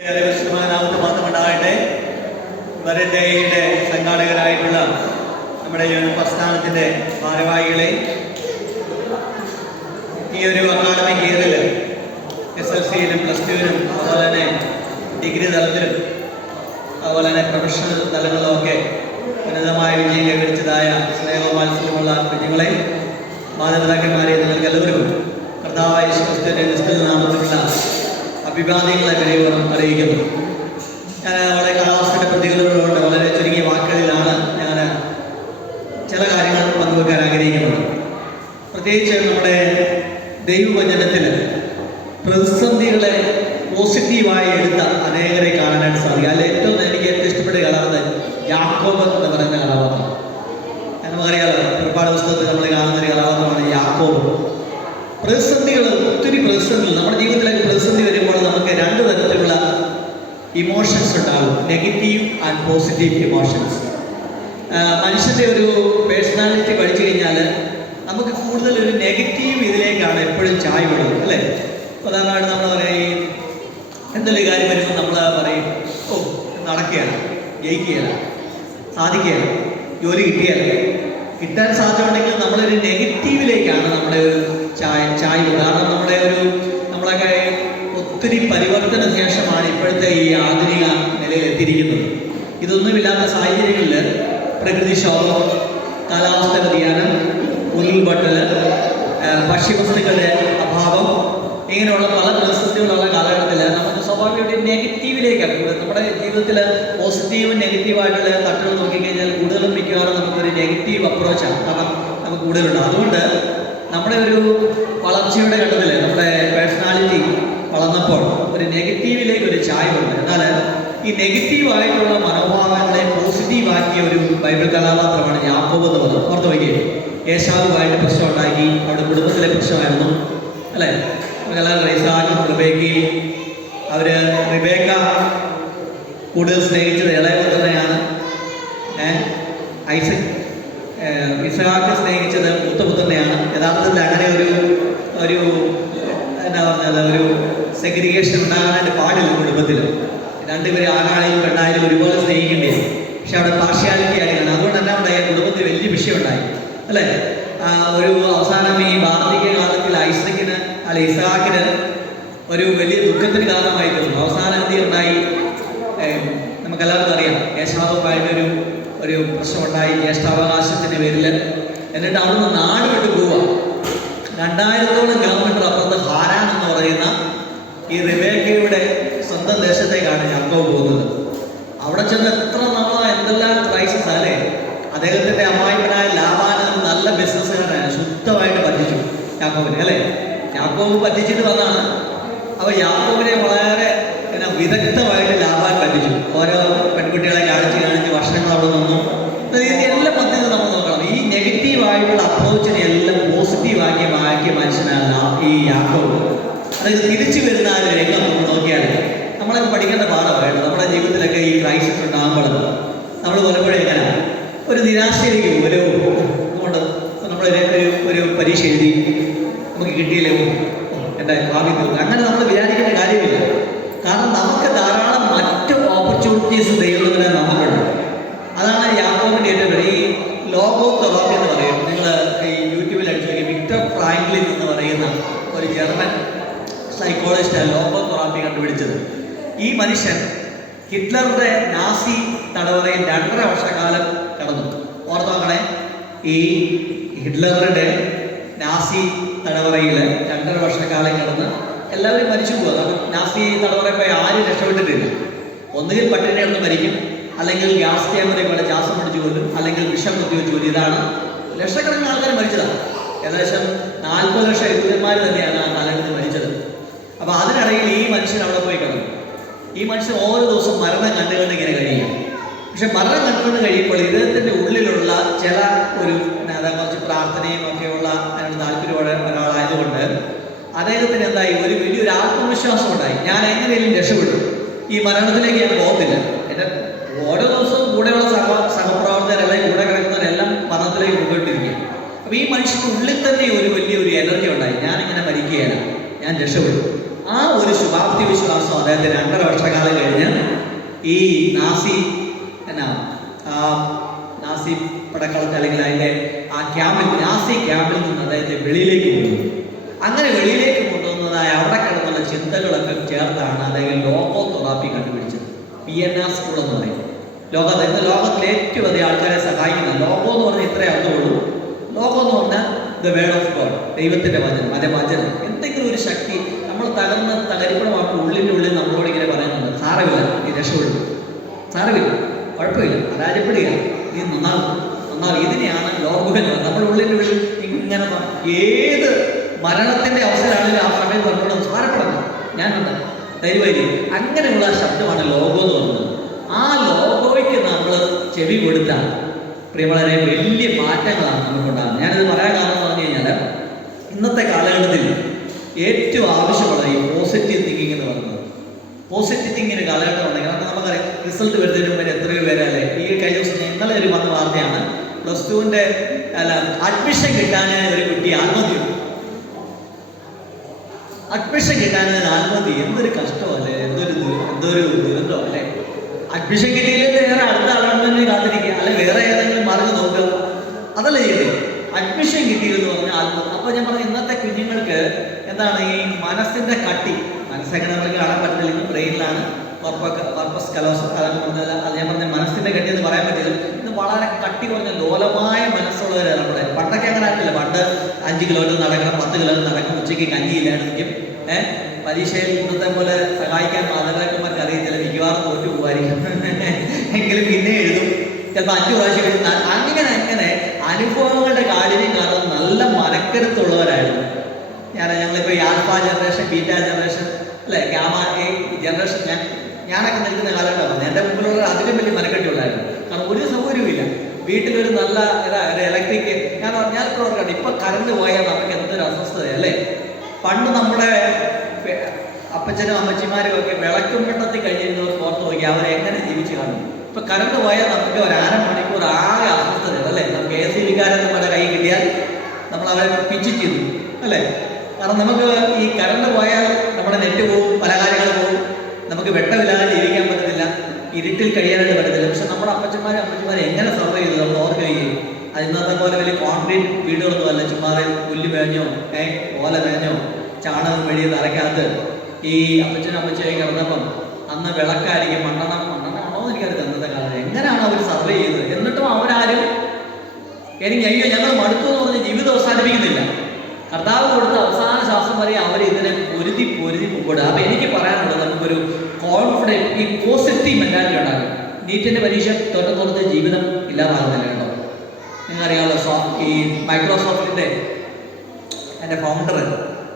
മാത്രമുണ്ടാകട്ടെ. വരണ്ടയുടെ സംഘാടകരായിട്ടുള്ള നമ്മുടെ പ്രസ്ഥാനത്തിൻ്റെ ഭാരവാഹികളെ, ഈ ഒരു അക്കാഡമിക് ഇയറിൽ SLCയിലും +2-നും അതുപോലെ തന്നെ ഡിഗ്രി തലത്തിലും അതുപോലെ തന്നെ പ്രൊഫഷണൽ തലങ്ങളിലുമൊക്കെ ഉന്നതമായ വിജയം കൈവരിച്ചതായ സ്നേഹവാത്സല്യമുള്ള കുഞ്ഞുങ്ങളെ, മാതാപിതാക്കന്മാരെ, നിങ്ങൾക്ക് എല്ലാവർക്കും കർത്താവായ യേശു ക്രിസ്തുവിന്റെ നിസ്തുല നാമത്തിലുള്ള അഭിവാദ്യങ്ങളെ കഴിവതും അറിയിക്കുന്നു. ഞാൻ വളരെ കാലാവസ്ഥയുടെ പ്രതികരണങ്ങളുണ്ട്. വളരെ ചുരുങ്ങിയ വാക്കുകളിലാണ് ഞാൻ ചില കാര്യങ്ങൾ പങ്കുവെക്കാൻ ആഗ്രഹിക്കുന്നത്. പ്രത്യേകിച്ച് നമ്മുടെ ദൈവവചനത്തിൽ പ്രതിസന്ധികളെ പോസിറ്റീവായി എടുത്ത അനേകരെ കാണാനായിട്ട് സാധിക്കും. അതിൽ എനിക്ക് ഏറ്റവും ഇഷ്ടപ്പെട്ട കഥാപാത്രം യാക്കോബ് എന്ന് പറയുന്ന കഥാപാത്രം. നമുക്കറിയാലോ, ഒരുപാട് പുസ്തകത്തിൽ നമ്മൾ കാണുന്ന ഒരു കഥാപാത്രമാണ് യാക്കോബ്. പ്രതിസന്ധികൾ, ഒത്തിരി പ്രതിസന്ധികൾ നമ്മുടെ ജീവിതത്തിലേക്ക് പ്രതിസന്ധി വരുമ്പോൾ നമുക്ക് രണ്ട് തരത്തിലുള്ള ഇമോഷൻസ് ഉണ്ടാകും, നെഗറ്റീവ് ആൻഡ് പോസിറ്റീവ് ഇമോഷൻസ്. മനുഷ്യൻ്റെ ഒരു പേഴ്സണാലിറ്റി പഠിച്ചു കഴിഞ്ഞാൽ നമുക്ക് കൂടുതൽ ഒരു നെഗറ്റീവ് ഇതിലേക്കാണ് എപ്പോഴും ചായ വിടുന്നത്, അല്ലേ? ഉദാഹരണമായിട്ട് നമ്മൾ പറയും, എന്തെങ്കിലും കാര്യം വരുമ്പോൾ നമ്മൾ പറയും, ഓ നടക്കുകയാണ്, ജയിക്കുകയല്ല, സാധിക്കുകയല്ല, ജോലി കിട്ടാൻ സാധ്യതയുണ്ടെങ്കിൽ നമ്മളൊരു നെഗറ്റീവിലേക്കാണ് നമ്മുടെ ഒരു ചായ്വ്. കാരണം നമ്മളൊക്കെ ഒത്തിരി പരിവർത്തന ശേഷമാണ് ഇപ്പോഴത്തെ ഈ ആധുനിക നിലയിൽ എത്തിയിരിക്കുന്നത്. ഇതൊന്നുമില്ലാത്ത സാഹചര്യങ്ങളിൽ പ്രകൃതിക്ഷോഭം, കാലാവസ്ഥ വ്യതിയാനം, ഉരുൾപൊട്ടൽ, ഭക്ഷ്യവസ്തുക്കളുടെ അഭാവം, ഇങ്ങനെയുള്ള പല പ്രതിസന്ധികളുള്ള കാലഘട്ടത്തിൽ നമുക്ക് സ്വാഭാവികമായിട്ട് നെഗറ്റീവിലേക്കാണ് കൂടുതൽ. നമ്മുടെ ജീവിതത്തിൽ പോസിറ്റീവും നെഗറ്റീവായിട്ടുള്ള തട്ടുകൾ നോക്കിക്കഴിഞ്ഞാൽ കൂടുതലും മിക്കവാറും നമുക്കൊരു നെഗറ്റീവ് അപ്രോച്ചാണ് കാരണം നമുക്ക് കൂടുതലുണ്ട്. അതുകൊണ്ട് നമ്മുടെ ഒരു വളർച്ചയുടെ ഘട്ടത്തിൽ നമ്മുടെ പേഴ്സണാലിറ്റി വളർന്നപ്പോൾ ഒരു നെഗറ്റീവിലേക്ക് ഒരു ചായ്വുണ്ട്. എന്നാൽ ഈ നെഗറ്റീവായിട്ടുള്ള മനോഭാവങ്ങളെ പോസിറ്റീവാക്കിയ ഒരു ബൈബിൾ കഥാപാത്രമാണ് യാക്കോബ് എന്ന് പറയുന്നത്. ഓർത്ത് വയ്ക്കുക, ഏശാവുമായിട്ട് പ്രശ്നം ഉണ്ടാക്കി, അവരുടെ കുടുംബത്തിലെ പ്രശ്നമായിരുന്നു, അല്ലേ? നമുക്കെല്ലാവരും ഇസാക്കും റിബേക്കയും, റിബേക്ക കൂടുതൽ സ്നേഹിച്ചത് ഇളയപുത്രനെയാണ്. ഇസഹാക്ക് സ്നേഹിച്ചത് മൂത്തപുത്രനെയാണ്. യഥാർത്ഥത്തിൽ അങ്ങനെ ഒരു എന്താ പറഞ്ഞത്, ഒരു സെഗ്രിഗേഷൻ ഉണ്ടാകാനായിട്ട് പാടില്ല കുടുംബത്തിൽ. രണ്ടുപേരും ആണായാലും പെണ്ണായാലും ഒരുപോലെ സ്നേഹിക്കേണ്ടേ, പക്ഷെ അവിടെ പാർഷ്യാലിറ്റി ആയിരിക്കണം. അതുകൊണ്ട് തന്നെ ഉണ്ടായ കുടുംബത്തിൽ വലിയ വിഷയം ഉണ്ടായി, അല്ലേ? ഒരു അവസാനം ഈ വാർദ്ധക്യ കാലത്തിൽ ഇസഹാക്കിന് ഒരു വലിയ ദുഃഖത്തിന് കാരണമായി തീർന്നു. അവസാനം എന്ത് ഉണ്ടായി നമുക്കെല്ലാവർക്കും അറിയാം. ഏശാവുമായിട്ടൊരു പ്രശ്നമുണ്ടായി ജ്യേഷ്ഠാവകാശത്തിൻ്റെ പേരിൽ. എന്നിട്ട് അവിടുന്ന് നാട് വിട്ട് പോവുക. 2000ഓളം കിലോമീറ്റർ അപ്പുറത്ത് ഹാരാൻ എന്ന് പറയുന്ന ഈ റിബേക്കയുടെ സ്വന്തം ദേശത്തേക്കാണ് യാക്കോബ് പോകുന്നത്. അവിടെ ചെന്ന് എത്ര എന്തെല്ലാം ക്രൈസിസ്, അല്ലേ? അദ്ദേഹത്തിൻ്റെ അമ്മായിപ്പനായ ലാബാൻ നല്ല ബിസിനസ്സുകാരനാണ്, ശുദ്ധമായിട്ട് പറ്റിച്ചു യാക്കോബിനെ, അല്ലേ? യാക്കോബ് പറ്റിച്ചിട്ട് വന്നാണ്. അപ്പോൾ യാക്കോബിനെ വളരെ വിദഗ്ധമായിട്ട് ലാബാൻ പറ്റിച്ചു. ഓരോ പെൺകുട്ടികളെ കാണിച്ച് വർഷങ്ങൾ അവിടെ നിന്നു. എല്ലാ പദ്ധതി നമ്മൾ നോക്കണം. ഈ നെഗറ്റീവായിട്ടുള്ള അപ്രോച്ചിനെ എല്ലാം പോസിറ്റീവാക്കിയ മനുഷ്യനാണ് ഈ യാക്കോബ്. അതായത് തിരിച്ചു വരുന്ന ആ ഒരു രംഗം നമ്മൾ നോക്കിയാൽ നമ്മളൊക്കെ പഠിക്കേണ്ട പാഠമായിട്ട് നമ്മുടെ ജീവിതത്തിലൊക്കെ ഈ ക്രൈസിസ് ഉണ്ടാകുമ്പോൾ നമ്മൾ പലപ്പോഴും എങ്ങനെ ഒരു നിരാശയിലേക്ക് ഒരു പരീക്ഷ എഴുതി നമുക്ക് കിട്ടിയില്ലേ, എൻ്റെ ഭാവി തീർന്നു, അങ്ങനെ നമ്മൾ വിചാരിക്കേണ്ട കാര്യമില്ല. കാരണം നമുക്ക് ധാരാളം മറ്റ് ഓപ്പർച്യൂണിറ്റീസ് ദൈവത്തിന് നമുക്കുണ്ട്. അതാണ് യാക്കോബിൻ്റെ ഏറ്റവും ഈ ലോഗോ തെറാപ്പി എന്ന് പറയും. നിങ്ങൾ ഈ യൂട്യൂബിൽ അടിച്ചു നോക്കി, വിക്ടർ ഫ്രാങ്ക്ലിൻ എന്ന് പറയുന്ന ഒരു ജർമ്മൻ സൈക്കോളജിസ്റ്റാണ് ലോഗോ തെറാപ്പി കണ്ടുപിടിച്ചത്. ഈ മനുഷ്യൻ ഹിറ്റ്ലറുടെ നാസി തടവറയിൽ 2.5 വർഷക്കാലം കടന്നു. ഓർത്ത് നോക്കണേ, ഈ ഹിറ്റ്ലറുടെ നാസി തടവറയിൽ 2.5 വർഷക്കാലം കിടന്ന് എല്ലാവരും മരിച്ചു പോകുക. കാരണം നാസി തടവറയിൽ പോയി ആരും രക്ഷപ്പെട്ടിട്ടില്ല. ഒന്നുകിൽ പട്ടിണി കിടന്ന് മരിക്കും, അല്ലെങ്കിൽ ഗ്യാസ് ക്യാമറയിൽ പോലെ ശ്വാസം പിടിച്ചു കൊല്ലും, അല്ലെങ്കിൽ വിഷം കുത്തിവെച്ച് കൊല്ലും. ഇതാണ് ലക്ഷക്കണക്കിന് ആൾക്കാർ മരിച്ചതാണ്. ഏകദേശം 40 ലക്ഷം യഹൂദന്മാർ തന്നെയാണ് ആ കാലഘട്ടത്തിൽ മരിച്ചത്. അപ്പോൾ അതിനിടയിൽ ഈ മനുഷ്യൻ അവിടെ പോയി കിടന്നു. ഈ മനുഷ്യൻ ഓരോ ദിവസം മരണം കണ്ടുകൊണ്ട് ഇങ്ങനെ കഴിയും. പക്ഷെ മരണം കണ്ടുകൊണ്ട് കഴിയുമ്പോൾ ഇദ്ദേഹത്തിൻ്റെ ഉള്ളിലുള്ള ചില കുറച്ച് പ്രാർത്ഥനയും ഒക്കെയുള്ള അതിനോട് താല്പര്യമുള്ള ഒരാളായതുകൊണ്ട് അദ്ദേഹത്തിന് എന്തായി, വലിയൊരു ആത്മവിശ്വാസം ഉണ്ടായി. ഞാൻ എങ്ങനെയും രക്ഷപ്പെടും, ഈ മരണത്തിലേക്ക് ഞാൻ പോകത്തില്ല. എൻ്റെ ഓരോ ദിവസവും കൂടെയുള്ള സഹപ്രവർത്തകരെല്ലാം കൂടെ കിടക്കുന്നവരെല്ലാം മരണത്തിലേക്ക് പോയിക്കൊണ്ടിരിക്കുക. അപ്പോൾ ഈ മനുഷ്യൻ്റെ ഉള്ളിൽ തന്നെ വലിയൊരു എനർജി ഉണ്ടായി. ഞാനിങ്ങനെ മരിക്കുകയല്ല, ഞാൻ രക്ഷപ്പെടും. ആ ഒരു ശുഭാപ്തി വിശ്വാസം അദ്ദേഹത്തിന് 2.5 വർഷക്കാലം കഴിഞ്ഞ് ഈ നാസി പടക്കളത്തിൽ അല്ലെങ്കിൽ അതിൻ്റെ നാസി ക്യാമ്പിൽ നിന്ന് അദ്ദേഹത്തെ വെളിയിലേക്ക് കൊണ്ടുവന്നു. അങ്ങനെ വെളിയിലേക്ക് കൊണ്ടുവന്നതായ അവിടെ കിടന്നുള്ള ചിന്തകളൊക്കെ ചേർത്താണ് അദ്ദേഹം ലോഗോതെറാപ്പി കണ്ടുപിടിച്ചത്. വിയന്ന സ്കൂൾ എന്ന് പറയും. ലോകത്തിലെ ഏറ്റവും അധികം ആൾക്കാരെ സഹായിക്കുന്ന ലോഗോ എന്ന് പറഞ്ഞാൽ ഇത്രേ അർത്ഥമുള്ളൂ. ലോഗോ എന്ന് പറഞ്ഞാൽ ദ വേർഡ് ഓഫ് ഗോഡ്, ദൈവത്തിൻ്റെ വചനം. അതെ, വചനം എന്തെങ്കിലും ഒരു ശക്തി നമ്മൾ തകരിപ്പണമാക്കി ഉള്ളിൽ നമ്മളോട് ഇങ്ങനെ പറയുന്നുണ്ട്, സാരമില്ല, നീ രക്ഷപ്പെടും, സാരമില്ല, കുഴപ്പമില്ല, പരാജയപ്പെടുക, നീ നന്നാകും. ഇതിനെയാണ് ലോഗോ എന്ന് പറയുന്നത്. നമ്മുടെ ഉള്ളിൻ്റെ ഉള്ളിൽ ഇങ്ങനെ ഏത് മരണത്തിൻ്റെ അവസരമാണെങ്കിലും ആ സമയത്ത് നമ്മളോട് സാരപ്പെടണം, ഞാനുണ്ട്, ധൈര്യമായി, അങ്ങനെയുള്ള ശബ്ദമാണ് ലോഗോ എന്ന് പറയുന്നത്. ആ ലോഗോയ്ക്ക് നമ്മൾ ചെവി കൊടുത്താൽ പ്രിയമുള്ളവരെ വലിയ മാറ്റങ്ങളാണ് നമുക്കുണ്ടാകുന്നത്. ഞാനിത് പറയാൻ കാരണം എന്ന് പറഞ്ഞു കഴിഞ്ഞാൽ ഇന്നത്തെ കാലഘട്ടത്തിൽ ഏറ്റവും ആവശ്യമുള്ള ഈ പോസിറ്റീവ് തിങ്കിങ് എന്ന് പറയുന്നത്. പോസിറ്റീവ് തിങ്കിങ്ങിന് കാലഘട്ടം ഉണ്ടെങ്കിൽ നമുക്കറിയാം, റിസൾട്ട് വരുന്നതിന് മുമ്പ് എത്രയോ പേരല്ലേ ഈ കഴിഞ്ഞ ദിവസം ഇന്നലെ ഒരു വന്ന വാർത്തയാണ്, +2ൻ്റെ അഡ്മിഷൻ കിട്ടാൻ ഒരു കുട്ടി ആത്മഹത്യ. അഡ്മിഷൻ കിട്ടാൻ ആത്മഹത്യ, എന്തൊരു കഷ്ടമല്ലേ, എന്തൊരു ദുരന്തം അല്ലേ. അഡ്മിഷൻ കിട്ടിയില്ലെങ്കിൽ വേറെ അടുത്ത അലോട്ട്മെന്റിന് കാത്തിരിക്കുക, അല്ലെ വേറെ ഏതെങ്കിലും മാർഗം നോക്കുക, അതല്ല ചെയ്യുന്നത്. അഡ്മിഷൻ കിട്ടിയെന്ന് പറഞ്ഞാൽ ആത്മഹത്യ. അപ്പോൾ ഞാൻ പറഞ്ഞ ഇന്നത്തെ കുഞ്ഞുങ്ങൾക്ക് എന്താണ് ഈ മനസ്സിന്റെ കട്ടി, മനസ്സെങ്ങനെ നമുക്ക് കാണാൻ പറ്റില്ല, ബ്രെയിനിലാണ് പർപ്പസ് കലോസ്, അത് ഞാൻ പറഞ്ഞ മനസ്സിന്റെ കട്ടി എന്ന് പറയാൻ പറ്റില്ല. ഇത് വളരെ കട്ടി കുറഞ്ഞ ലോലമായ മനസ്സുള്ളവരാണ് നമ്മുടെ. പണ്ടൊക്കെ അങ്ങനെ ആയിട്ടില്ല. പണ്ട് 5 കിലോമീറ്റർ നടക്കണം, 10 കിലോമീറ്റർ നടക്കും, ഉച്ചയ്ക്ക് കഞ്ഞിയില്ലായിരിക്കും. പരീക്ഷയിൽ ഇന്നത്തെ പോലെ സഹായിക്കാൻ മാതാപിതാക്കന്മാർക്ക് അറിയത്തില്ല, മിക്കവാറും തോറ്റു പോകുമായിരിക്കും. എങ്കിലും പിന്നെ എഴുതും, ചിലപ്പോൾ 5 പ്രാവശ്യം എഴുതും. അങ്ങനെ അനുഭവങ്ങളുടെ കാഠിന്യം കാരണം നല്ല മനക്കരുത്തുള്ളവരായിരുന്നു. ഞങ്ങളിപ്പോൾ ഈ ആൽഫ ജനറേഷൻ, ബീറ്റ ജനറേഷൻ, അല്ലെ, ഗാമ എ ജനറേഷൻ, ഞാനൊക്കെ നിൽക്കുന്ന കാലഘട്ടമാണ്. എൻ്റെ മുമ്പിലുള്ള അതിലും വലിയ മനക്കെട്ടുള്ളായിരുന്നു. കാരണം ഒരു സൗകര്യമില്ല. വീട്ടിലൊരു നല്ല ഇലക്ട്രിക്, ഞാനിപ്പോൾ ഓർക്കട്ടെ, ഇപ്പം കറണ്ട് പോയാൽ നമുക്ക് എന്തൊരു അസ്വസ്ഥതയല്ലേ. പണ്ട് നമ്മുടെ അപ്പച്ചനും അമ്മച്ചിമാരും ഒക്കെ വിളക്കും വെട്ടത്തിൽ കഴിഞ്ഞിരുന്നവർ പുറത്ത് നോക്കി അവരെങ്ങനെ ജീവിച്ചു കാണും. ഇപ്പം കറണ്ട് പോയാൽ നമുക്ക് ഒരു 1/2 മണിക്കൂർ ആകെ അസ്വസ്ഥതയാണ് അല്ലേ. നമുക്ക് AC-കാരൻ നമ്മുടെ കൈ കിട്ടിയാൽ നമ്മൾ അവരെ പിച്ച് ചെയ്തു അല്ലേ. കാരണം നമുക്ക് ഈ കറണ്ട് പോയാൽ നമ്മുടെ നെറ്റ് പോകും, പല കാര്യങ്ങൾ പോകും, നമുക്ക് വെട്ടമില്ലാതെ ജീവിക്കാൻ പറ്റത്തില്ല, ഇരുട്ടിൽ കഴിയാനായിട്ട് പറ്റത്തില്ല. പക്ഷെ നമ്മുടെ അപ്പച്ചന്മാരും അമ്മച്ചന്മാരും എങ്ങനെ സർവൈവ് ചെയ്തു നമ്മൾ ഓർക്കുകയും. അത് ഇന്നത്തെ പോലെ വലിയ കോൺക്രീറ്റ് വീടുകളൊന്നും അല്ല, ചുമ്മാതെ പുല്ല് മേഞ്ഞോ ഓല മേഞ്ഞോ ചാണകം മെഴുകി തറയ്ക്കകത്ത് ഈ അപ്പച്ചനും അമ്മച്ചയും കിടന്നപ്പം അന്ന് വിളക്കായിരിക്കും, മണ്ണെണ്ണ ആണോ എന്ന് എനിക്കറിയാം. അന്നത്തെ കാലത്ത് എങ്ങനെയാണ് അവർ സർവൈവ് ചെയ്തത്. എന്നിട്ടും അവരാരും ഞങ്ങൾ മടുത്തു എന്ന് പറഞ്ഞ് ജീവിതം അവസാനിപ്പിക്കുന്നില്ല. കർത്താവ് കൊടുത്ത അവസാന ശ്വാസം വരെ അവർ ഇതിനെ പൊരുതി മുമ്പോട്ട്. അപ്പം എനിക്ക് പറയാനുള്ളത്, നമുക്കൊരു കോൺഫിഡൻറ്റ്, ഈ പോസിറ്റീവ് മെന്റാലിറ്റി ഉണ്ടാകും. നീറ്റിൻ്റെ പരീക്ഷ തൊട്ട് ജീവിതം ഇല്ലാതാകുന്നില്ല കേട്ടോ. നിങ്ങൾക്കറിയാമല്ലോ, ഈ മൈക്രോസോഫ്റ്റിൻ്റെ എൻ്റെ ഫൗണ്ടർ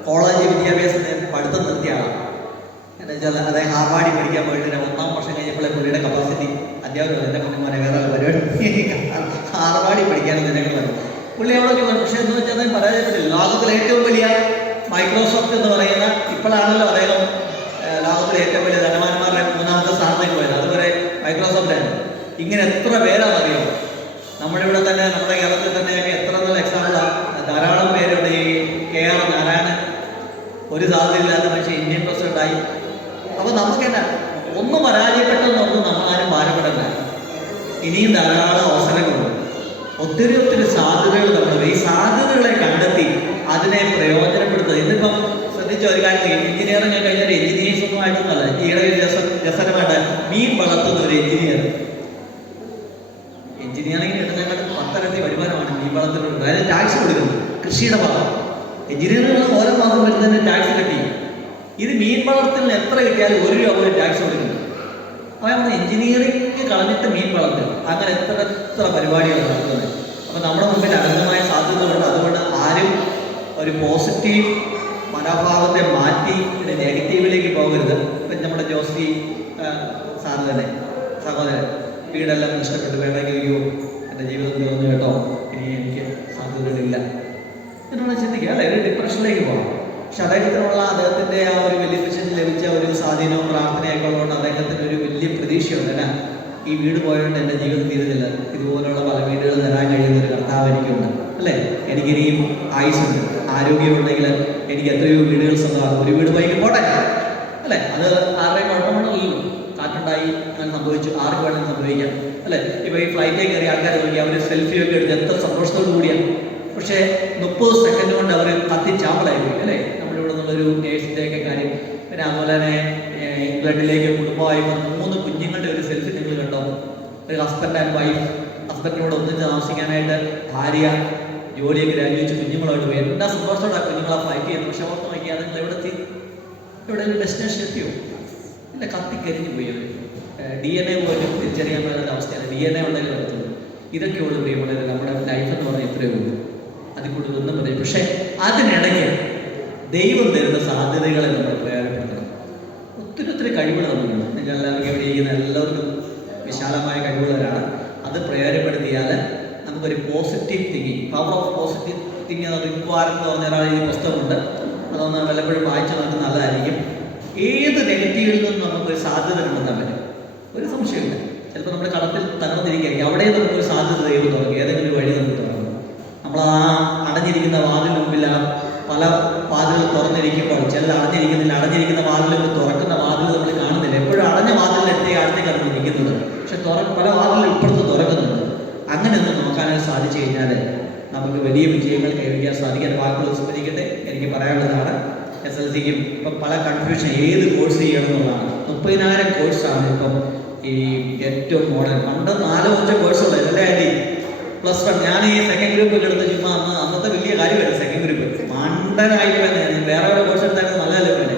കോളേജ് വിദ്യാഭ്യാസത്തിന് പഠിത്തം നിർത്തിയാണ്. എന്താ വെച്ചാൽ അദ്ദേഹം ഹാർവാർഡിൽ പഠിക്കാൻ പോയിട്ട് 1-ാം വർഷം കഴിഞ്ഞപ്പോഴേ പുള്ളിയുടെ കപ്പാസിറ്റി അധ്യാപനം എൻ്റെ മുന്നേ വേറെ പരിപാടി ഹാർവാർഡിൽ പഠിക്കാനും നിലകളാണ് പുള്ളി എവിടെയൊക്കെ. പക്ഷേ എന്ന് വെച്ചാൽ അദ്ദേഹം പരാജയപ്പെട്ടില്ല. ലോകത്തിലെ ഏറ്റവും വലിയ മൈക്രോസോഫ്റ്റ് എന്ന് പറയുന്ന, ഇപ്പോഴാണല്ലോ അദ്ദേഹം ലോകത്തിലെ ഏറ്റവും വലിയ ധനവാന്മാരുടെ 3-ാമത്തെ സ്ഥാനത്തേക്ക് പോയത്. അതുവരെ മൈക്രോസോഫ്റ്റാണ്. ഇങ്ങനെ എത്ര പേരാണെന്നറിയോ നമ്മുടെ ഇവിടെ തന്നെ, നമ്മുടെ കേരളത്തിൽ തന്നെയൊക്കെ എത്ര നല്ല എക്സാമ്പിളാണ്. ധാരാളം പേരുണ്ട്. ഈ KR നാരായണൻ, ഒരു സാധ്യതയില്ലാത്ത മനുഷ്യൻ ഇന്ത്യൻ പ്രസിഡന്റായി. അപ്പോൾ നമുക്കെന്നാ ഒന്ന് പരാജയപ്പെട്ടെന്നൊന്നും നമ്മളാരും ഭാരപ്പെടണ്ട. ഇനിയും ധാരാളം അവസരങ്ങളുണ്ട്, ഒത്തിരി സാധ്യതകൾ നമ്മളുണ്ട്. ഈ സാധ്യതകളെ കണ്ടെത്തി അതിനെ പ്രയോജനപ്പെടുത്തുക. ഇന്നിപ്പം ശ്രദ്ധിച്ച ഒരു കാര്യം, എഞ്ചിനീയറിംഗ് കഴിഞ്ഞാൽ എഞ്ചിനീയേഴ്സ് ഒന്നും ആയിട്ടൊന്നുമല്ല. ഈയിടെ രസകരമായിട്ട് മീൻ വളർത്തുന്ന ഒരു എഞ്ചിനീയറിംഗിന് ഇടുന്നതിനേക്കാൾ 10 ഇരട്ടി വരുമാനമാണ് മീൻ വളർത്തുന്നത്. അതായത് ടാക്സ് കൊടുക്കുന്നത് കൃഷിയുടെ ഭാഗം. എഞ്ചിനീയറിംഗ് ഓരോ മാസം വരുന്നതിന് ടാക്സ് കിട്ടി. ഇത് മീൻ വളർത്തലിന് എത്ര കിട്ടിയാലും 1 രൂപ പോലും ടാക്സ് കൊടുക്കുന്നു. അപ്പോൾ എഞ്ചിനീയറിംഗ് കളഞ്ഞിട്ട് മീൻ വളർത്തുക, അങ്ങനെ എത്ര പരിപാടിയാണ് നടത്തുന്നത്. അപ്പോൾ നമ്മുടെ മുമ്പിൽ അനന്തമായ സാധ്യതകളുണ്ട്. അതുകൊണ്ട് ആരും ഒരു പോസിറ്റീവ് മനോഭാവത്തെ മാറ്റി നെഗറ്റീവിലേക്ക് പോകരുത്. ഇപ്പം നമ്മുടെ ജോസി സാറ് തന്നെ, സഹോദരൻ, വീടെല്ലാം നഷ്ടപ്പെട്ടു, വേണമെങ്കിൽ എൻ്റെ ജീവിതം തീർന്നു കേട്ടോ, ഇനി എനിക്ക് സാധ്യതകളില്ല എന്നുള്ള ചിന്തിക്കുക അല്ലേ, ഒരു ഡിപ്രഷനിലേക്ക് പോകാം. പക്ഷെ അദ്ദേഹത്തിനുള്ള അദ്ദേഹത്തിൻ്റെ ആ ഒരു വലിയ പ്രശ്നത്തിൽ ലഭിച്ച ഒരു സ്വാധീനവും പ്രാർത്ഥനയൊക്കെ ഉള്ളതുകൊണ്ട് അദ്ദേഹത്തിന് ഒരു വലിയ പ്രതീക്ഷയുണ്ട്. എന്നാ, ഈ വീട് പോയതുകൊണ്ട് എൻ്റെ ജീവിതം തീരുന്നില്ല, ഇതുപോലുള്ള പല വീടുകൾ തരാൻ കഴിയുന്ന ഒരു കർത്താവ് എനിക്കുണ്ട് അല്ലേ. എനിക്കിനിയും ആയുസ്സുണ്ട്, ആരോഗ്യമുണ്ടെങ്കിൽ എനിക്ക് എത്രയോ വീടുകൾ സ്വന്തമാകും. ഒരു വീട് പോയി പോട്ടെ, അല്ലേ? അത് ആരുടെയും കുഴപ്പമാണല്ലോ. കാറ്റുണ്ടായി അങ്ങനെ സംഭവിച്ചു, ആർക്ക് വേണമെങ്കിലും സംഭവിക്കാം അല്ലേ? ഇപ്പോൾ ഈ ഫ്ലൈറ്റിൽ കയറിയ ആൾക്കാരെ നോക്കി അവർ സെൽഫിയൊക്കെ എടുത്ത് എത്ര സന്തോഷത്തോടു കൂടിയാണ്. പക്ഷേ 30 സെക്കൻഡ് കൊണ്ട് അവർ കത്തിച്ചാമ്പലായി പോയി അല്ലേ? നമ്മുടെ ഇവിടെ നിന്നുള്ളൊരു നേഴ്സിൻ്റെയൊക്കെ കാര്യം. പിന്നെ അതുപോലെ തന്നെ ഇംഗ്ലണ്ടിലേക്ക് കുടുംബമായി 3 കുഞ്ഞുങ്ങളുടെ ഒരു സെൽഫി നിങ്ങൾ കണ്ടോ? ഒരു ഹസ്ബൻഡ് ആൻഡ് വൈഫ്, ഹസ്ബൻഡിനോട് ഒന്നിച്ച് താമസിക്കാനായിട്ട് ഭാര്യ ജോലിയൊക്കെ രാജിവെച്ച് കുഞ്ഞുങ്ങളോട് പോയി. എന്താ സന്തോഷത്തോടെ കുഞ്ഞുങ്ങളെ ഫൈറ്റ് ചെയ്യുന്നത്. പക്ഷെ ഓർത്ത് നോക്കിയാൽ നിങ്ങൾ എവിടെയെങ്കിലും ഡെസ്റ്റിനേഷൻ എത്തിയോ? ഇല്ല, കത്തിക്കരിഞ്ഞു പോയി. DNA പോലും തിരിച്ചറിയാൻ പറ്റാത്ത അവസ്ഥയാണ്. DNA ഉണ്ടെങ്കിൽ നടത്തുന്നത്. ഇതൊക്കെയുള്ളൂ പ്രിയമുള്ളത്. നമ്മുടെ ലൈഫ് എന്ന് പറഞ്ഞാൽ ഇത്രയേ ഉള്ളൂ, അതിൽ കൂടുതൽ ഒന്നും പറയും. പക്ഷെ അതിനിടയ്ക്ക് ദൈവം തരുന്ന സാധ്യതകളെ നമ്മൾ പ്രയോജനപ്പെടുത്തണം. ഒത്തിരി കഴിവുകൾ നമുക്കുണ്ട്. നിങ്ങളെല്ലാവർക്കും എവിടെ ഇരിക്കുന്ന എല്ലാവർക്കും വിശാലമായ കഴിവുള്ളവരാണ്. അത് പ്രയോജനപ്പെടുത്തിയാൽ നമുക്കൊരു positive thinking, power of positive thinking എന്നത് റിക്വാർ എന്ന് പറഞ്ഞ ഒരാൾ ഈ പുസ്തകമുണ്ട്. അതൊന്ന് വല്ലപ്പോഴും വായിച്ചു നമുക്ക് നല്ലതായിരിക്കും. ഏത് നെഗറ്റീവിൽ നിന്നും നമുക്കൊരു സാധ്യത കണ്ടെത്താൻ പറ്റും, ഒരു സംശയമില്ല. ചിലപ്പോൾ നമ്മുടെ കടത്തിൽ തകർന്നിരിക്കുകയായിരിക്കും, അവിടെ നമുക്കൊരു സാധ്യത ദൈവം തുറക്കും, ഏതെങ്കിലും ഒരു വഴി നമുക്ക് തുറക്കും. നമ്മൾ ആ അടഞ്ഞിരിക്കുന്ന വാതിലിന് മുമ്പിൽ പല വാതിലുകൾ തുറന്നിരിക്കുമ്പോൾ ചില അടഞ്ഞിരിക്കുന്ന വാതിലുകൾ തുറക്കുന്ന വാതിൽ നമ്മൾ കാണുന്നില്ല. എപ്പോഴും അടഞ്ഞ വാതിലിലെത്തി അടുത്തേക്കാണ് നമ്മൾ നിൽക്കുന്നത്. പക്ഷെ പല വാതിലും ഇപ്പുറത്ത് തുറക്കുന്നുണ്ട്. അങ്ങനെ ഒന്ന് നോക്കാനായിട്ട് സാധിച്ചു കഴിഞ്ഞാൽ നമുക്ക് വലിയ വിജയങ്ങൾ കൈവരിക്കാൻ സാധിക്കാൻ. വാക്കുകൾ സ്മരിക്കട്ടെ. എനിക്ക് പറയാനുള്ളതാണ്, SLCക്കും ഇപ്പം പല കൺഫ്യൂഷൻ ഏത് കോഴ്സ് ചെയ്യണം എന്നുള്ളതാണ്. 30,000 കോഴ്സാണ് ഇപ്പം ഈ ഏറ്റവും മോഡൽ. പണ്ട് 4-5 കോഴ്സുള്ളത് അല്ലേ ആൻറ്റി? +1 ഞാൻ ഈ സെക്കൻഡ് ഗ്രൂപ്പൊക്കെ എടുത്ത് ചുമ്മാ അന്നത്തെ വലിയ കാര്യമായിരുന്നു സെക്കൻഡ് ഗ്രൂപ്പ്. മണ്ടനായിട്ട് തന്നെ വേറെ ഓരോ കോഴ്സ് എടുത്തായിരുന്നു നല്ലതല്ലേ വേണ്ടേ?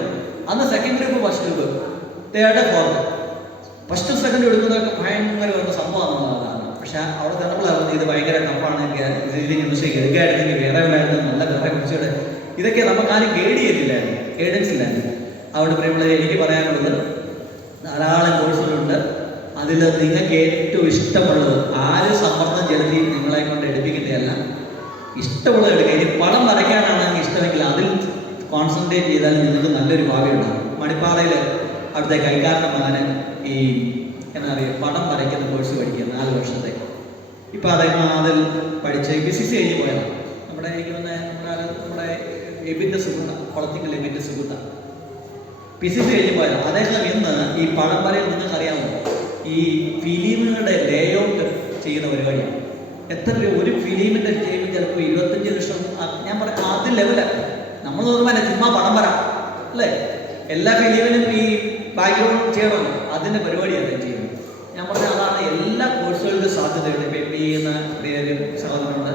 അന്ന് second group, first group, third, fourth, first second എടുക്കുന്നതൊക്കെ ഭയങ്കര ഒരു സംഭവമാണെന്നുള്ളതാണ്. പക്ഷെ അവിടെ തന്നപ്പോഴാണ് ഇത് ഭയങ്കര ടഫാണ്, മ്യൂസിക് എടുക്കുകയായിരുന്നെങ്കിൽ വേറെ ഉണ്ടായിരുന്നു നല്ല വേറെ കുറിച്ചുകൂടെ. ഇതൊക്കെ നമുക്കാരും ഗൈഡ് ചെയ്തില്ലായിരുന്നു, ഗൈഡൻസ് ഇല്ലായിരുന്നു. അവിടെ പറയുമ്പോൾ എനിക്ക് പറയാനുള്ളത് ധാരാളം കോഴ്സുകളുണ്ട്. അതിൽ നിങ്ങൾക്ക് ഏറ്റവും ഇഷ്ടമുള്ളത്, ആരും സമ്മർദ്ദം ചെലുത്തി നിങ്ങളെ കൊണ്ട് എടുപ്പിക്കുന്നതല്ല, ഇഷ്ടമുള്ളത് എടുക്കുക. ഇനി പടം വരയ്ക്കാനാണ് ഇഷ്ടമെങ്കിൽ അതിൽ കോൺസെൻട്രേറ്റ് ചെയ്താൽ നിങ്ങൾക്ക് നല്ലൊരു ഭാവി ഉണ്ടാകും. മണിപ്പാറയിൽ അവിടുത്തെ കൈക്കാരൻ്റെ മകന് ഈ എന്താ പറയുക പടം വരയ്ക്കുന്ന കോഴ്സ് പഠിക്കുക 4 വർഷത്തെ. ഇപ്പം അതിൽ പഠിച്ച് BCC കഴിഞ്ഞ് പോയതാണ്. എനിക്ക് വന്ന നമ്മുടെ എബിൻ്റെ സുഹൃത്ത, കുളത്തിക്കൽ എബിൻ്റെ സുഹൃത്ത PCC കഴിഞ്ഞ് പോയതാണ്. അദ്ദേഹം ഇന്ന് ഈ പടം വരയിൽ നിങ്ങൾക്കറിയാമോ, ഈ ഫിലിമുകളുടെ ലേഔട്ട് ചെയ്യുന്ന പരിപാടിയാണ്. എത്ര രൂപ ഒരു ഫിലിമിൻ്റെ ചെയ്യുമ്പോൾ ചിലപ്പോൾ 25 ലക്ഷം. ഞാൻ പറയാം ആദ്യം ലെവലാണ്. നമ്മൾ നോക്കുമ്പോൾ ചുമ്മാ പടം വരാം അല്ലേ? എല്ലാ ഫിലിമിനും ഈ ബാക്ക്ഗ്രൗണ്ട് ചെയ്യണമല്ലോ, അതിൻ്റെ പരിപാടിയാണ് ചെയ്യുന്നത്. ഞാൻ പറഞ്ഞ അതാണ് എല്ലാ കോഴ്സുകളുടെ സാധ്യതയുണ്ട്. ഇപ്പം MBA ചെയ്യുന്ന ഒരു സഹോദരനുണ്ട്,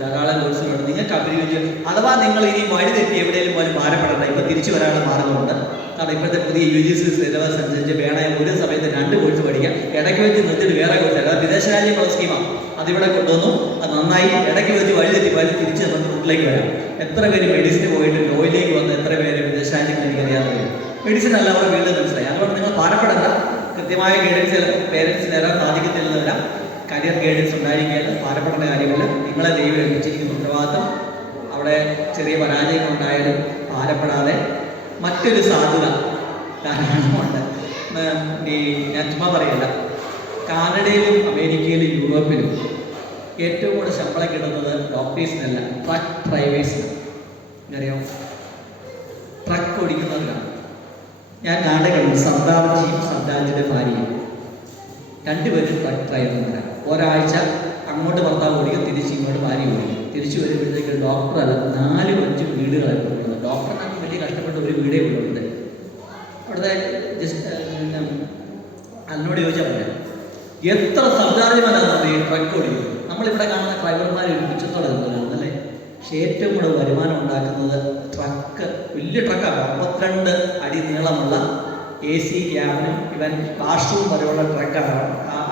ധാരാളം കോഴ്സുകളുണ്ട്. നിങ്ങൾക്ക് അഭിരുചി അഥവാ നിങ്ങൾ ഇനി വഴി തെറ്റി എവിടെയെങ്കിലും പോലും ഭാരപ്പെടേണ്ട. ഇപ്പം തിരിച്ചു വരാനുള്ള മാർഗമുണ്ട്. കാരണം ഇപ്പോഴത്തെ പുതിയ UGC സിലബസ് അനുസരിച്ച് വേണേ ഒരു സമയത്ത് 2 കോഴ്സ് പഠിക്കാം. ഇടയ്ക്ക് വെച്ച് നിർത്തിയിട്ട് വേറെ കോഴ്സ്, അതായത് വിദേശ രാജ്യമുള്ള സ്കീമാണ്. അതിവിടെ കൊണ്ടുവന്നു, അത് നന്നായി. ഇടയ്ക്ക് വെച്ച് വഴി തിരിച്ച് നമ്മുടെ റൂട്ടിലേക്ക് വരാം. എത്ര പേര് മെഡിസിന് പോയിട്ട് ലോയിലേക്ക് വന്ന് എത്ര പേര് വിദേശ രാജ്യങ്ങൾ എനിക്കറിയാതെ വരും. മെഡിസിൻ അല്ല അവിടെ വീണ്ടും മനസ്സിലായി. അതുകൊണ്ട് നിങ്ങൾ ഭാരപ്പെടേണ്ട. കൃത്യമായ ഗൈഡൻസ് ചിലപ്പോൾ പേരൻസ് നേരാൻ സാധിക്കത്തില്ലെന്ന് വരാം. കരിയർ ഗൈഡൻസ് ഉണ്ടായിരിക്കുകയാണ്, ഭാരപ്പെടേണ്ട കാര്യമില്ല. നിങ്ങളെ ദൈവം ഏൽപ്പിച്ചിരിക്കുന്ന ഉത്തരവാദിത്തം. അവിടെ ചെറിയ പരാജയങ്ങൾ ഉണ്ടായാലും ഭാരപ്പെടാതെ മറ്റൊരു സാധ്യത ധാരാളമുണ്ട്. ഞാൻ ചുമ്മാ പറയല്ല, കാനഡയിലും അമേരിക്കയിലും യൂറോപ്പിലും ഏറ്റവും കൂടുതൽ ശമ്പളം കിട്ടുന്നത് ഡോക്ടേഴ്സിനല്ല, ട്രക്ക് ഡ്രൈവേഴ്സിന്. അറിയാം, ട്രക്ക് ഓടിക്കുന്നവരാണ്. ഞാൻ കാനഡയിലുണ്ട്. സർദാർജിയും സർദാർജിയുടെ ഭാര്യയും 2 പേരും ട്രക്ക് ഡ്രൈവർമാരാണ്. ഒരാഴ്ച അങ്ങോട്ട് ഭർത്താവ് ഓടിക്കും, തിരിച്ച് ഇങ്ങോട്ട് ഭാര്യ ഓടിക്കും. തിരിച്ചു വരുമ്പോഴത്തേക്ക് ഡോക്ടറല്ല 4-5 വീടുകളാണ് ഉള്ളത്. ഡോക്ടറിനാണ് വലിയ കഷ്ടപ്പെട്ട ഒരു വീടേ ഉള്ളത്. അവിടുത്തെ അതിനോട് ചോദിച്ചാൽ പറയാം എത്ര സർദാർജിമാരാണ് ഈ ട്രക്ക് ഓടിക്കുന്നത്. നമ്മളിവിടെ കാണുന്ന ഡ്രൈവർമാർ പിച്ചത്തോടെ അല്ലേ? പക്ഷെ ഏറ്റവും കൂടുതൽ വരുമാനം ഉണ്ടാക്കുന്നത് ട്രക്ക്, വലിയ ട്രക്കാണ്. 52 അടി നീളമുള്ള AC ക്യാബിനും ഇവൻ വാഷ്റൂം വരെയുള്ള ട്രക്കാണ്.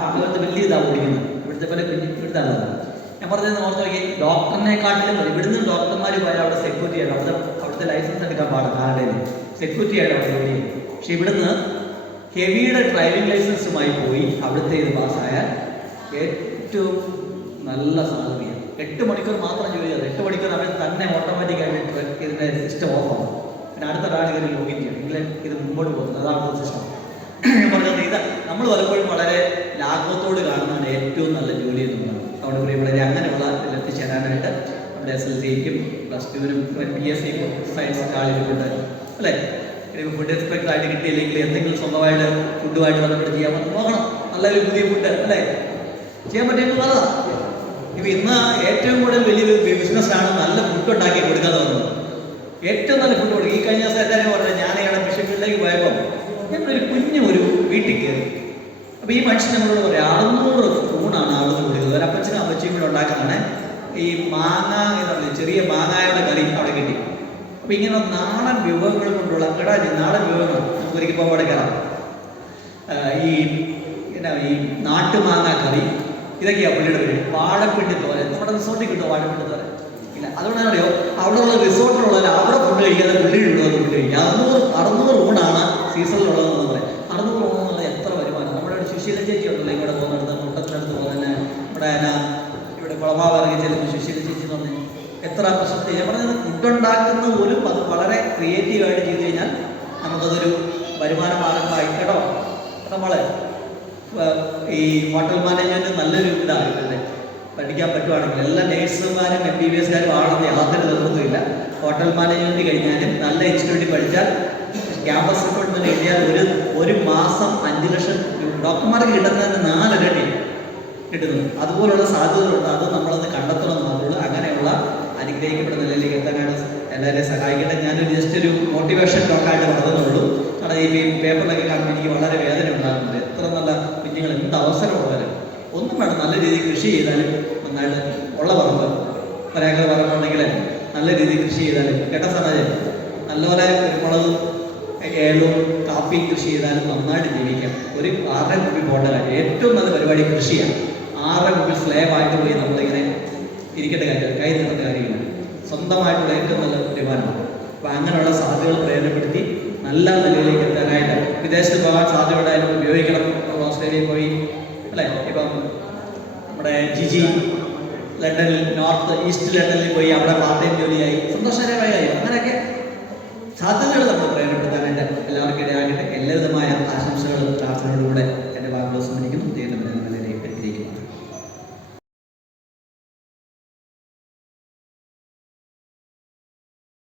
അങ്ങനത്തെ വലിയ ഇതാണ് ഓടിക്കുന്നത്. ഇവിടുത്തെ പോലെ ഇവിടുത്തെ ആളാണ് ഞാൻ പറഞ്ഞത്. ഓർത്ത് നോക്കി, ഡോക്ടറിനെക്കാട്ടിലും ഇവിടുന്ന് ഡോക്ടർമാർ പോയാൽ അവിടെ സെക്യൂരിറ്റി ആണ്. അവിടുത്തെ ലൈസൻസ് എടുക്കാൻ പാടില്ല. കാനഡയിൽ സെക്യൂരിറ്റി ആയിട്ട് അവിടെ ജോലി ചെയ്യും. പക്ഷെ ഇവിടുന്ന് ഹെവിയുടെ ഡ്രൈവിംഗ് ലൈസൻസുമായി പോയി അവിടുത്തെ ഇത് പാസ്സായാൽ ഏറ്റവും നല്ല സാധ്യതയാണ്. 8 മണിക്കൂർ മാത്രം ജോലി ചെയ്തത്. 8 മണിക്കൂർ അവർ തന്നെ ഓട്ടോമാറ്റിക്കായിട്ട് ഇതിൻ്റെ സിസ്റ്റം ഓഫാണ്. പിന്നെ അടുത്ത ഒരാൾ ഇതിൽ ലോഗിൻ ചെയ്യണം. എങ്കിലും ഇത് മുമ്പോട്ട് പോകുന്നത്. അതാണ് സിസ്റ്റം. പറഞ്ഞത് ഇത് നമ്മൾ പലപ്പോഴും വളരെ ലാഘവത്തോട് കാണുന്നതാണ് ഏറ്റവും നല്ല ജോലി എന്നുള്ളതാണ്. അവിടെ പ്രിയമുള്ളവരെ അങ്ങനെയുള്ള എത്തിച്ചേരാനായിട്ട് നമ്മുടെ SLCക്കും +2നും PSC സയൻസ് കാളിലുണ്ട് അല്ലേ? ഇനിയിപ്പോൾ ഫുഡ് ഇൻസ്പെക്ടറായിട്ട് കിട്ടിയില്ലെങ്കിൽ എന്തെങ്കിലും സ്വന്തമായിട്ട് ഫുഡുമായിട്ട് ബന്ധപ്പെട്ട് ചെയ്യാൻ നോക്കണം. നല്ലൊരു പുതിയ ഫുഡ് അല്ലേ ചെയ്യാൻ പറ്റിയെങ്കിൽ നല്ലതാണ്. ഇപ്പം ഇന്ന് ഏറ്റവും കൂടുതൽ വലിയൊരു ബിസിനസ്സാണ് നല്ല ഫുഡ് ഉണ്ടാക്കി കൊടുക്കാതെ വന്നത്. ഏറ്റവും നല്ല ഫുഡ് കൊടുക്കും. ഈ കഴിഞ്ഞ ദിവസം എല്ലാവരും പറഞ്ഞത് ഞാൻ ഇവിടെ ഫിഷിലേക്ക് പോയപ്പോൾ ഞങ്ങളൊരു കുഞ്ഞു ഒരു വീട്ടിൽ കയറി. അപ്പോൾ ഈ മനുഷ്യൻ നമ്മളോട് പറയാം 600 സ്പൂണാണ് ആളുകൾ കൊടുക്കുന്നത്. ഒരു അപ്പച്ചനും അമ്മച്ചിയും കൂടെ ഉണ്ടാക്കുന്നതാണ്. ഈ മാങ്ങ എന്ന് പറയുന്നത് ചെറിയ മാങ്ങായുടെ കറി അവിടെ കിട്ടി. അപ്പോൾ ഇങ്ങനെ നാടൻ വിഭവങ്ങൾ കൊണ്ടുള്ള നാടൻ വിഭവങ്ങൾ നമുക്ക് ഒരിക്കൽ പോകാതെ കയറാം. ഈ നാട്ടുമാങ്ങ കറി ഇതൊക്കെയാണ് പുള്ളിയുടെ പേര്. വാഴപ്പിണ്ടി തോരൻ നമ്മുടെ റിസോർട്ടിൽ കിട്ടുമോ വാഴപ്പിണ്ടി തോരൻ? ഇല്ല. അതുകൊണ്ടാണ് അറിയോ അവിടെയുള്ള റിസോർട്ടിലുള്ളവർ അവിടെ ഫുഡ് കഴിക്കാതെ പുള്ളിയിൽ ഇടുന്നത് ഫുഡ് കഴിക്കുക. 600 ഊണാണ് സീസണിലുള്ളതെന്ന് പറയാം. 600 ഊണെന്നുള്ളത് എത്ര വരുമാനം. നമ്മുടെ ഒരു സുശീല ചേച്ചി ഉണ്ടല്ലോ ഇങ്ങോട്ട് പോകുന്നിടത്ത് മുട്ടത്തിനടുത്ത് പോകുന്നതിന് ഇവിടെ കുളമാവ് ഇറങ്ങി ചെല്ലുമ്പോൾ സുശീല ചേച്ചി എന്ന് പറഞ്ഞാൽ എത്ര പ്രശസ്തി. ഞാൻ പറഞ്ഞത് ഫുഡ് ഉണ്ടാക്കുന്ന പോലും അത് വളരെ ക്രിയേറ്റീവായിട്ട് ചെയ്ത് കഴിഞ്ഞാൽ നമുക്കതൊരു വരുമാന മാർഗമായി കേട്ടോ. നമ്മളെ ഈ ഹോട്ടൽ മാനേജ്മെൻറ്റ് നല്ലൊരു ഇതായിട്ടല്ലേ പഠിക്കാൻ പറ്റുവാണെങ്കിൽ എല്ലാ നേഴ്സുമാരും MBBSകാരും ആണെന്ന് യാതൊരു നിർബന്ധമില്ല. ഹോട്ടൽ മാനേജ്മെൻറ്റ് കഴിഞ്ഞാലും നല്ല ഇൻസ്റ്റിറ്റ്യൂട്ടിൽ പഠിച്ചാൽ ക്യാമ്പസ് റിക്രൂട്ട്മെൻറ്റ് കിട്ടിയാൽ ഒരു മാസം 5 ലക്ഷം ഡോക്ടർമാർക്ക് കിട്ടുന്നതിന് 4 ഇരട്ടി കിട്ടുന്നത്. അതുപോലുള്ള സാധ്യതകളുണ്ട്. അത് നമ്മളത് കണ്ടെത്തണമെന്ന് മാത്രമേ. അങ്ങനെയുള്ള അനുഗ്രഹിക്കപ്പെടുന്ന നിലയിലേക്ക് എത്താനായിട്ട് എല്ലാവരെയും സഹായിക്കട്ടെ. ഞാനൊരു ജസ്റ്റ് ഒരു മോട്ടിവേഷൻ ടോക്കായിട്ട് പറഞ്ഞതുള്ളൂ. കാരണം ഈ പേപ്പറിലൊക്കെ കാണുമ്പോൾ എനിക്ക് വളരെ വേദന ഉണ്ടാകുന്നുണ്ട്. എത്ര നല്ല കുഞ്ഞുങ്ങൾ എന്ത് അവസരമുള്ളവർ ഒന്നും വേണം. നല്ല രീതിയിൽ കൃഷി ചെയ്താലും നന്നായിട്ട് ഉള്ള പറമ്പ് ഒരേക്കർ പറമ്പുണ്ടെങ്കിൽ നല്ല രീതിയിൽ കൃഷി ചെയ്താലും കേട്ട സമാജം നല്ലപോലെ കുരുമുളകും ഏലവും കാപ്പിയും കൃഷി ചെയ്താലും നന്നായിട്ട് ജീവിക്കാം. ഒരു 6 കുപ്പി പോകേണ്ട കാര്യം. ഏറ്റവും നല്ല പരിപാടി കൃഷിയാണ്. 6 കുപ്പി സ്ലേവായിട്ട് പോയി നമ്മളിങ്ങനെ ഇരിക്കേണ്ട കാര്യം, കൈ നിൽക്കേണ്ട കാര്യമില്ല. സ്വന്തമായിട്ടുള്ള ഏറ്റവും നല്ല വരുമാനമാണ്. അപ്പോൾ അങ്ങനെയുള്ള സാധ്യതകൾ പ്രയോജനപ്പെടുത്തി നല്ല നിലയിലേക്ക് എത്താനായിട്ട് വിദേശത്ത് പോകാൻ സാധ്യതയുണ്ടായാലും ഉപയോഗിക്കണം. ഓസ്ട്രേലിയയിൽ പോയി അല്ലേ. ഇപ്പം നമ്മുടെ ജിജി ലണ്ടനിൽ ഈസ്റ്റ് ലണ്ടനിൽ പോയി അവിടെ പാർട്ട് ടൈം ജോലിയായി സന്തോഷകരമായ കാര്യം. അങ്ങനെയൊക്കെ സാധ്യതകൾ നമ്മൾ പ്രയോജനപ്പെടുത്താനായിട്ട് എല്ലാവർക്കും ഇടയാകട്ടെ. എല്ലാവിധമായ ആശംസകളും പ്രാർത്ഥനയോടുകൂടെ